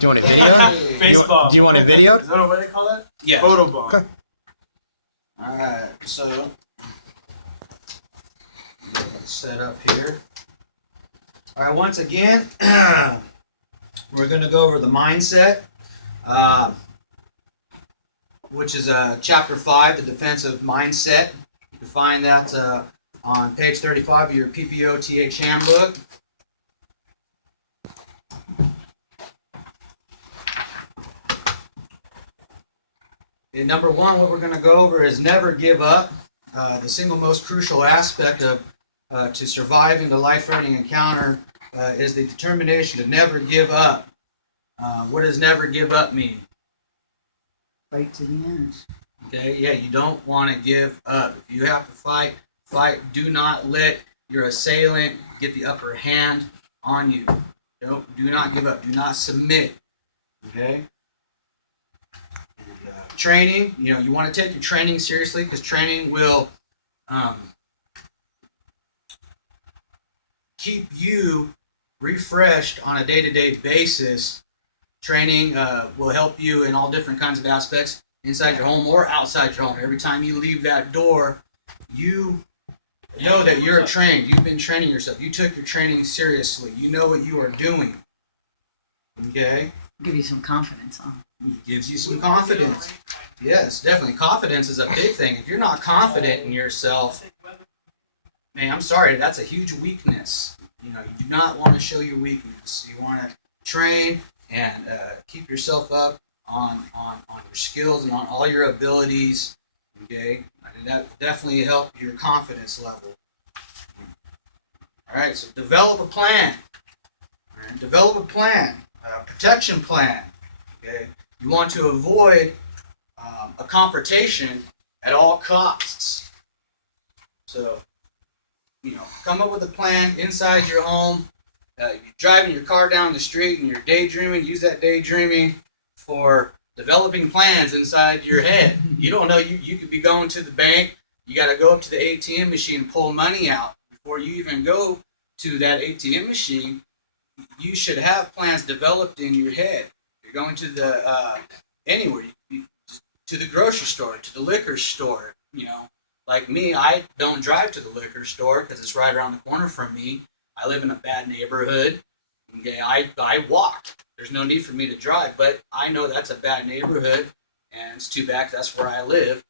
Do you want a video? Baseball. Do you want a video? Is that what they call that? Yeah. Photo ball. Okay. Alright, so set up here. Alright, once again, we're going to go over the mindset, which is chapter 5, the defensive mindset. You can find that on page 35 of your PPOTH handbook. And number 1, what we're going to go over is never give up. The single most crucial aspect of to surviving the life-threatening encounter is the determination to never give up. What does never give up mean? Fight to the end. Okay, yeah, you don't want to give up. If you have to fight, fight. Do not let your assailant get the upper hand on you. Do not give up. Do not submit. Okay? And, training, you want to take your training seriously because training will keep you refreshed on a day-to-day basis. Training will help you in all different kinds of aspects, inside your home or outside your home. Every time you leave that door, you know that you're trained. You've been training yourself. You took your training seriously. You know what you are doing. Okay? Give you some confidence, huh? It gives you some confidence. Yes, definitely. Confidence is a big thing. If you're not confident in yourself, man, I'm sorry, that's a huge weakness. You do not want to show your weakness. You want to train and keep yourself up on your skills and on all your abilities. Okay? And that definitely help your confidence level. All right, so develop a plan. All right, develop a plan, a protection plan. Okay? You want to avoid a confrontation at all costs. So, come up with a plan inside your home. You're driving your car down the street and you're daydreaming. Use that daydreaming for developing plans inside your head. You don't know, you could be going to the bank. You got to go up to the ATM machine and pull money out. Before you even go to that ATM machine, you should have plans developed in your head. You're going to the anywhere, to the grocery store, to the liquor store. Like me, I don't drive to the liquor store because it's right around the corner from me. I live in a bad neighborhood. Okay, I walk. There's no need for me to drive, but I know that's a bad neighborhood, and it's too bad 'cause that's where I live.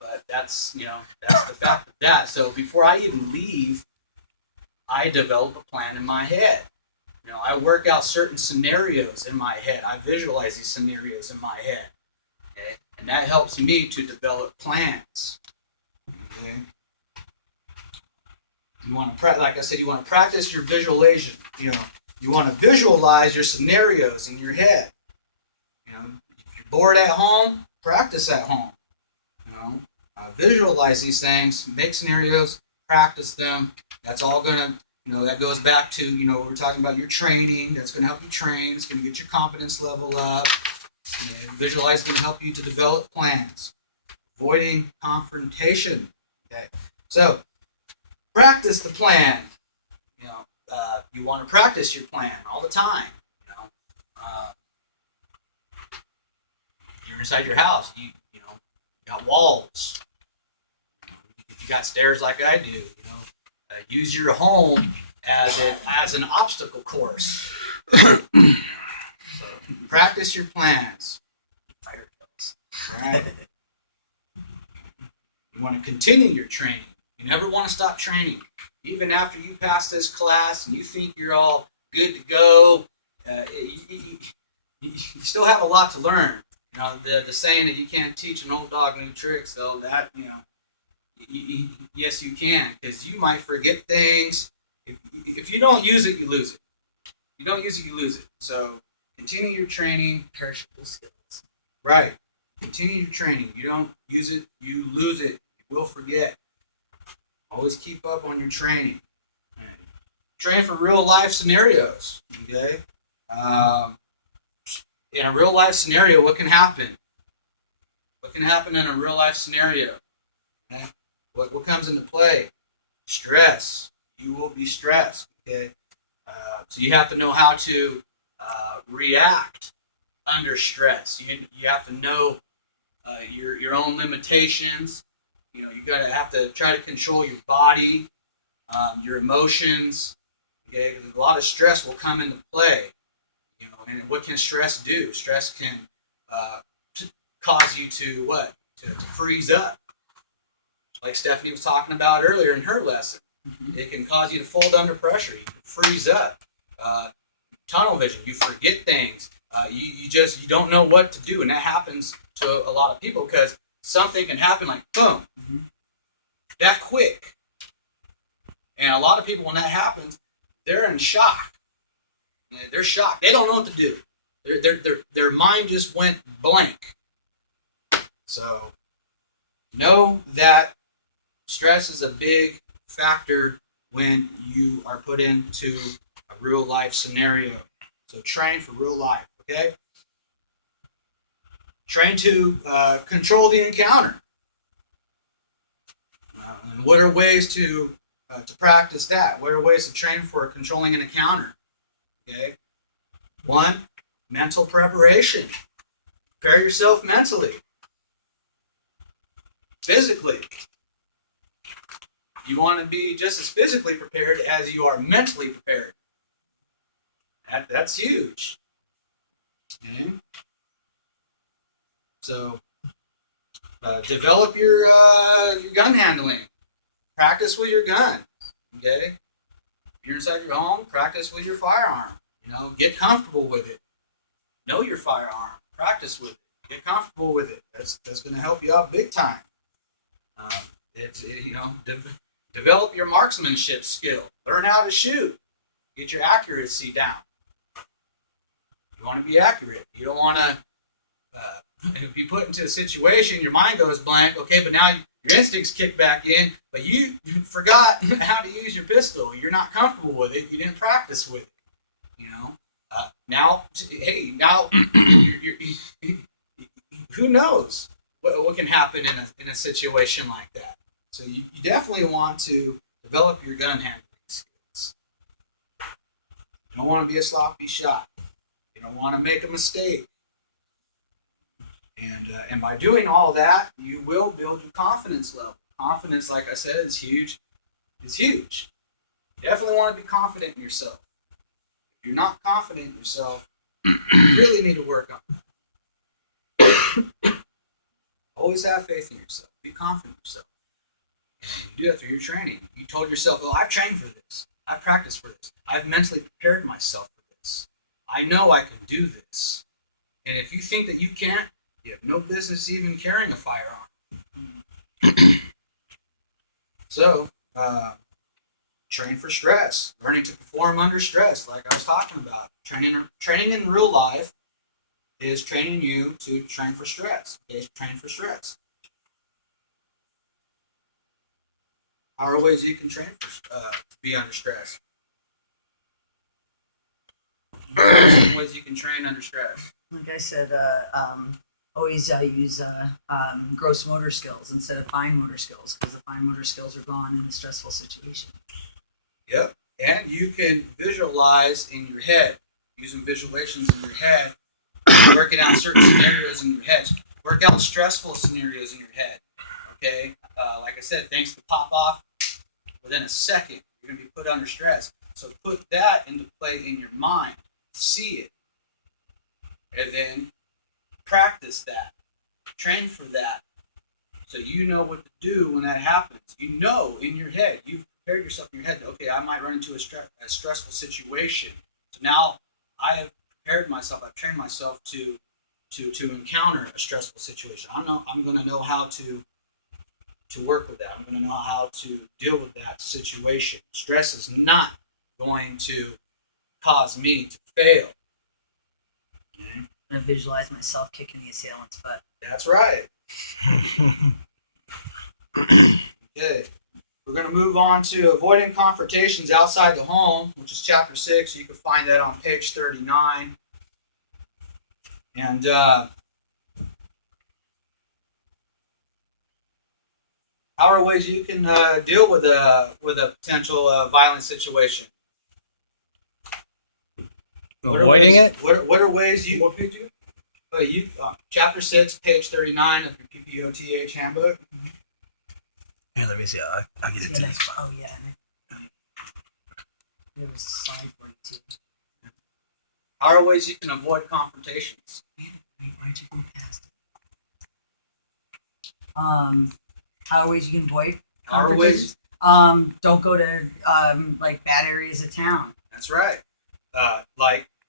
But that's that's the fact of that. So before I even leave, I develop a plan in my head. I work out certain scenarios in my head. I visualize these scenarios in my head, okay? And that helps me to develop plans. Okay? You want to like I said, you want to practice your visualization. You want to visualize your scenarios in your head. If you're bored at home, practice at home. Visualize these things, make scenarios, practice them. That's all gonna, that goes back to, we're talking about your training. That's gonna help you train. It's gonna get your confidence level up. Visualize is gonna help you to develop plans. Avoiding confrontation. Okay, so practice the plan. You want to practice your plan all the time. You're inside your house. You got walls. If you got stairs like I do, use your home as an obstacle course. So practice your plans. Fire kills. All right. You want to continue your training. You never want to stop training. Even after you pass this class and you think you're all good to go, you still have a lot to learn. The saying that you can't teach an old dog new tricks, though, that, yes, you can, because you might forget things. If you don't use it, you lose it. You don't use it, you lose it. So continue your training. Perishable skills. Right. Continue your training. You don't use it, you lose it. You will forget. Always keep up on your training. Train for real life scenarios. Okay. In a real life scenario, what can happen? What can happen in a real life scenario? Okay? What comes into play? Stress. You will be stressed. Okay. So you have to know how to react under stress. You have to know your own limitations. You gotta have to try to control your body, your emotions. Okay, a lot of stress will come into play. And what can stress do? Stress can cause you to what? To freeze up, like Stephanie was talking about earlier in her lesson. Mm-hmm. It can cause you to fold under pressure. You can freeze up. Tunnel vision. You forget things. You don't know what to do, and that happens to a lot of people because something can happen like boom, that quick. And a lot of people, when that happens, they're in shock. They're shocked. They don't know what to do. Their mind just went blank. So know that stress is a big factor when you are put into a real life scenario. So train for real life, okay? Train to control the encounter. And what are ways to practice that? What are ways to train for controlling an encounter? Okay. 1, mental preparation. Prepare yourself mentally. Physically. You want to be just as physically prepared as you are mentally prepared. That's huge. Okay. So, develop your gun handling. Practice with your gun. Okay. If you're inside your home, practice with your firearm. Get comfortable with it. Know your firearm. Practice with it. Get comfortable with it. That's going to help you out big time. Develop your marksmanship skill. Learn how to shoot. Get your accuracy down. You want to be accurate. You don't want to be put into a situation, your mind goes blank. Okay, but now your instincts kick back in, but you forgot how to use your pistol. You're not comfortable with it. You didn't practice with it. Now, who knows what can happen in a situation like that. So you definitely want to develop your gun handling skills. You don't want to be a sloppy shot. You don't want to make a mistake. And by doing all that, you will build your confidence level. Confidence, like I said, is huge. It's huge. You definitely want to be confident in yourself. If you're not confident in yourself, you really need to work on that. Always have faith in yourself. Be confident in yourself. And you do that through your training. You told yourself, oh, I've trained for this. I've practiced for this. I've mentally prepared myself for this. I know I can do this. And if you think that you can't, you have no business even carrying a firearm. So, train for stress. Learning to perform under stress, like I was talking about. Training in real life is training you to train for stress. Okay, train for stress. How are ways you can train to be under stress? Some ways you can train under stress. Like I said, always use gross motor skills instead of fine motor skills, because the fine motor skills are gone in a stressful situation. Yep. And you can visualize in your head, using visualizations in your head, working out certain scenarios in your head. Work out stressful scenarios in your head. Okay? Like I said, things can pop off within a second. You're going to be put under stress. So put that into play in your mind. See it. And then practice that. Train for that. So you know what to do when that happens. You know in your head. You've prepared yourself in your head. Okay, I might run into a stressful situation. So now I have prepared myself. I've trained myself to encounter a stressful situation. I'm going to know how to work with that. I'm going to know how to deal with that situation. Stress is not going to cause me to fail. Okay? I visualize myself kicking the assailant's butt. That's right. Okay. We're going to move on to avoiding confrontations outside the home, which is chapter 6. You can find that on page 39. And how are ways you can deal with a potential violent situation? Avoiding it? What are ways you? What page you? Chapter 6, page 39 of your PPOTH handbook. Here, let me see. I'll get it to you. Oh yeah. There was a slide for it too. How are ways you can avoid confrontations? Why'd you go past it? How are ways you can avoid How are ways? don't go to like bad areas of town. That's right.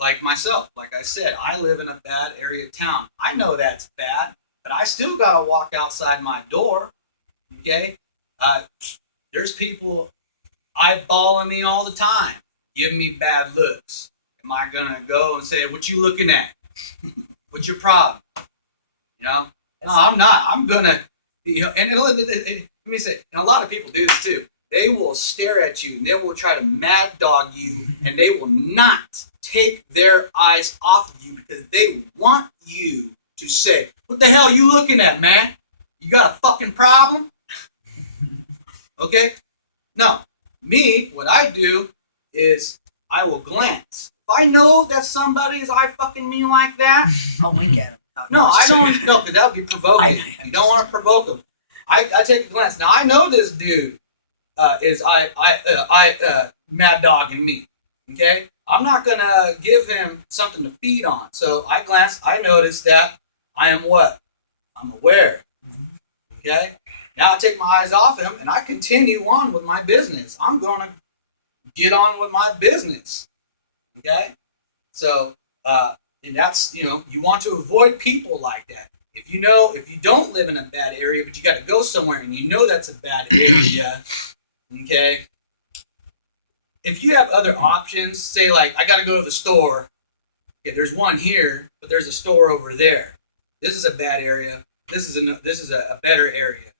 Like myself, like I said, I live in a bad area of town. I know that's bad, but I still gotta walk outside my door. Okay? There's people eyeballing me all the time, giving me bad looks. Am I gonna go and say, "What you looking at? What's your problem?" You know? No, I'm not. I'm gonna, and let me say, and a lot of people do this too. They will stare at you and they will try to mad dog you, and they will not take their eyes off of you because they want you to say, "What the hell are you looking at, man? You got a fucking problem?" Okay? No. Me, what I do is I will glance. If I know that somebody is eye fucking me like that, I'll wink at him. no, I don't. No, because that would be provoking. You don't want to provoke him. I take a glance. Now I know this dude is mad dogging me. Okay, I'm not gonna give him something to feed on. So I glance. I notice that I am what? I'm aware. Okay. Now I take my eyes off him and I continue on with my business. I'm gonna get on with my business. Okay. So and that's, you want to avoid people like that. If you don't live in a bad area, but you got to go somewhere and you know that's a bad area, okay? If you have other options, say like, I got to go to the store. Okay, there's one here, but there's a store over there. This is a bad area. This is a better area.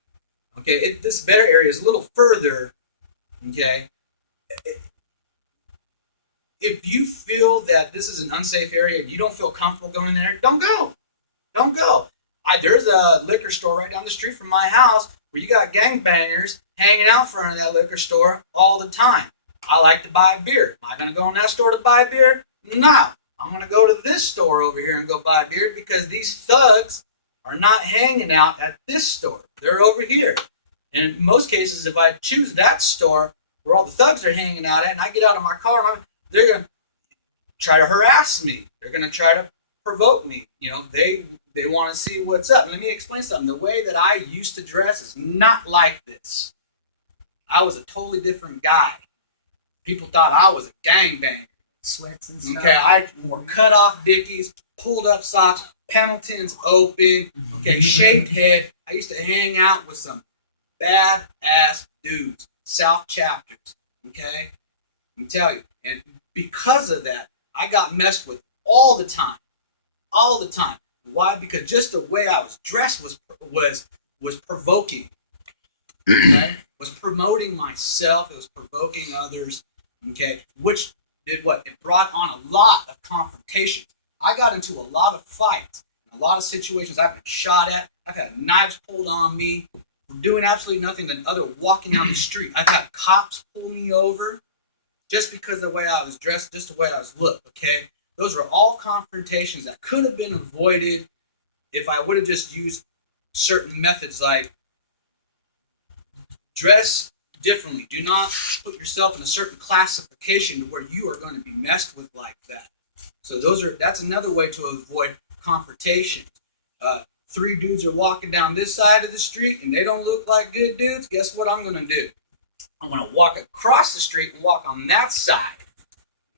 Okay, this better area is a little further. Okay. If you feel that this is an unsafe area and you don't feel comfortable going in there, don't go. Don't go. There's a liquor store right down the street from my house where you got gangbangers hanging out front of that liquor store all the time. I like to buy beer. Am I going to go in that store to buy beer? No. I'm going to go to this store over here and go buy beer because these thugs are not hanging out at this store. They're over here. And in most cases, if I choose that store where all the thugs are hanging out at and I get out of my car, they're going to try to harass me. They're going to try to provoke me. They want to see what's up. Let me explain something. The way that I used to dress is not like this. I was a totally different guy. People thought I was a gangbanger. Sweats and stuff. Okay, I wore cut-off dickies, pulled-up socks, Pendletons open, okay, shaved head. I used to hang out with some bad-ass dudes, South chapters, okay? Let me tell you. And because of that, I got messed with all the time. All the time. Why? Because just the way I was dressed was provoking. Okay? Was promoting myself. It was provoking others. Okay? Which did what? It brought on a lot of confrontations. I got into a lot of fights. A lot of situations I've been shot at. I've had knives pulled on me. For doing absolutely nothing other than walking down the street. I've had cops pull me over. Just because of the way I was dressed, just the way I was looked, okay? Those were all confrontations that could have been avoided if I would have just used certain methods like dress differently. Do not put yourself in a certain classification to where you are going to be messed with like that. So that's another way to avoid confrontations. 3 dudes are walking down this side of the street and they don't look like good dudes. Guess what I'm going to do? I'm going to walk across the street and walk on that side.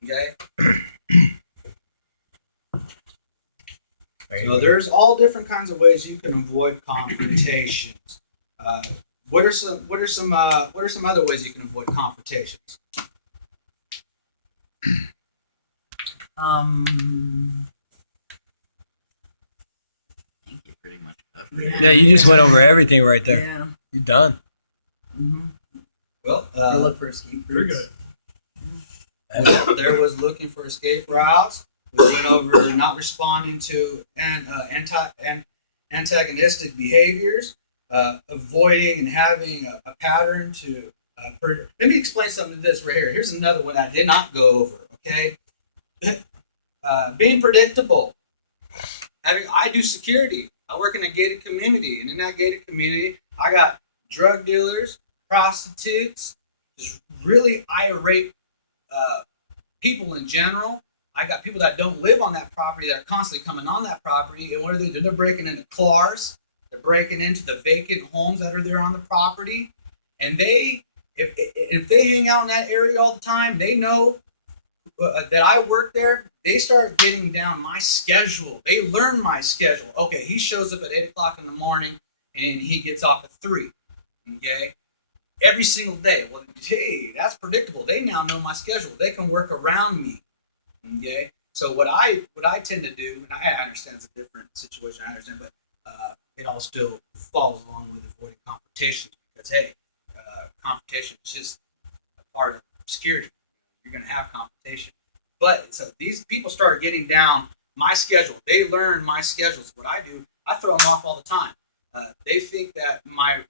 Okay? So there's all different kinds of ways you can avoid confrontations. What are some other ways you can avoid confrontations? I think you pretty much covered. Yeah, you just went over everything right there. Yeah. You're done. Mm-hmm. Well, You look for escape routes. There was looking for escape routes. We went over not responding to antagonistic behaviors, avoiding and having a pattern to. Let me explain something to this right here. Here's another one I did not go over. Okay, Being predictable. I do security. I work in a gated community, and in that gated community, I got drug dealers, prostitutes, just really irate people in general. I got people that don't live on that property that are constantly coming on that property, and what are they doing? They're breaking into cars. They're breaking into the vacant homes that are there on the property, and if they hang out in that area all the time, they know that I work there. They start getting down my schedule. They learn my schedule. Okay, he shows up at 8 o'clock in the morning and he gets off at 3. Okay, every single day. Well, hey, that's predictable. They now know my schedule. They can work around me. Okay, so what I tend to do, and I understand it's a different situation. I understand, but it all still follows along with avoiding confrontation because hey, confrontation is just a part of security. You're going to have confrontation. But so these people start getting down my schedule. They learn my schedules. What I do, I throw them off all the time. They think that my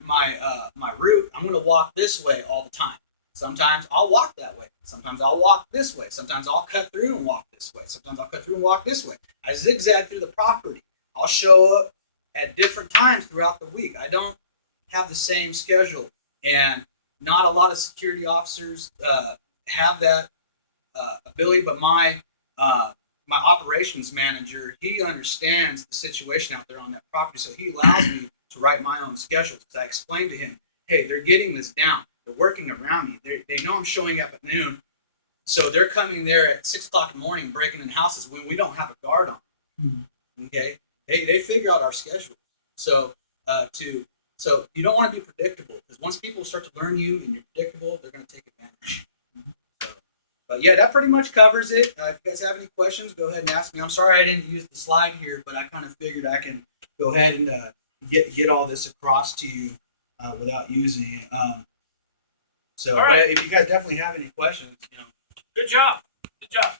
route, I'm going to walk this way all the time. Sometimes I'll walk that way. Sometimes I'll walk this way. Sometimes I'll cut through and walk this way. Sometimes I'll cut through and walk this way. I zigzag through the property. I'll show up at different times throughout the week. I don't have the same schedule. And not a lot of security officers have that ability, but my operations manager, he understands the situation out there on that property, so he allows me to write my own schedules. I explain to him, hey, they're getting this down. They're working around me. They know I'm showing up at noon, so they're coming there at 6 o'clock in the morning, breaking in houses when we don't have a guard on. Mm-hmm. Okay, they figure out our schedule. So so you don't want to be predictable because once people start to learn you and you're predictable, they're going to take advantage. But yeah, that pretty much covers it. If you guys have any questions, go ahead and ask me. I'm sorry I didn't use the slide here, but I kind of figured I can go ahead and get all this across to you without using it. So All right. if you guys definitely have any questions, Good job. Good job.